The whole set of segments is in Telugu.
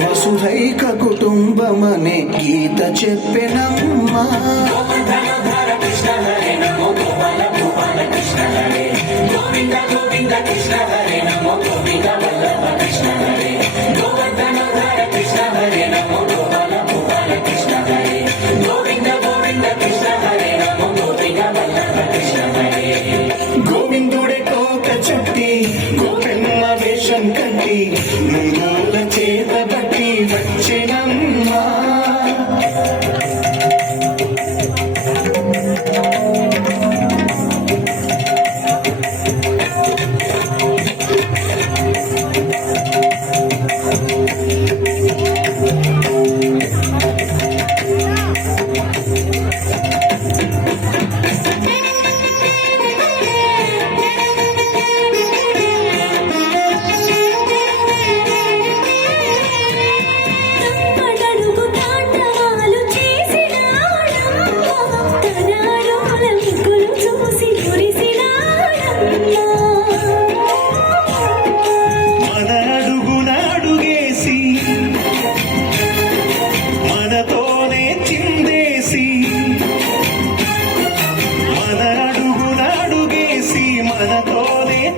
వసుధైక కుటుంబమనే గీత చెప్పెనమ్మా. కృష్ణ హరే నమో గోపాల గోపాల కృష్ణ హరే గోవింద గోవింద కృష్ణ హరే నమో గోవింద వల్లభ కృష్ణ హరే గోవర్ధనోధర కృష్ణ హరే నమో గోపాల గోపాల కృష్ణ హరే గోవింద గోవింద కృష్ణ హరే నమో గోవింద వల్లభ కృష్ణ హరే. గోవిందుడే కోక చుట్టి గోపెమ్మ వేషం కట్టి ముందుల చేత బట్టి వచ్చినమ్మా.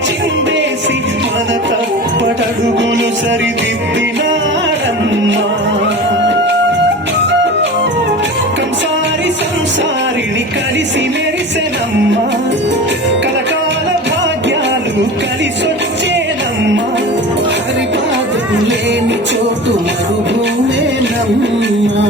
చిందేసి మన తప్పటడుగులు సరిదిద్దినారమ్మా. కంసారి సంసారిని కలిసి మెరిసెనమ్మా. కలకాల భాగ్యాలు కలిసొచ్చేనమ్మా. హరిపాదం లేని చోటు మరుభూమేనమ్మా.